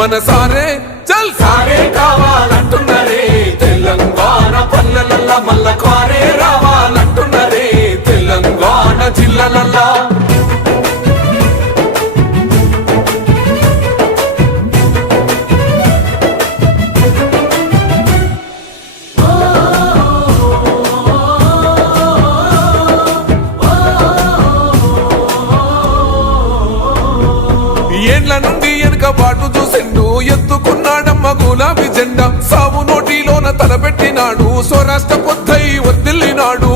మన సారే చల్ సారే కావాలంటున్నరే తెలంగాణ పల్లెలల్లా మల్ల కారే రావాలంటున్నరే తెలంగాణ జిల్లలల్లా ఏండ్ల నుండి వెనుకబాటు చూసిండు ఎత్తుకున్నాడమ్మ గులాబీ జెండా సావు నోటిలోన తలపెట్టినాడు స్వరాష్ట్ర పొద్దై వర్దిల్లినాడు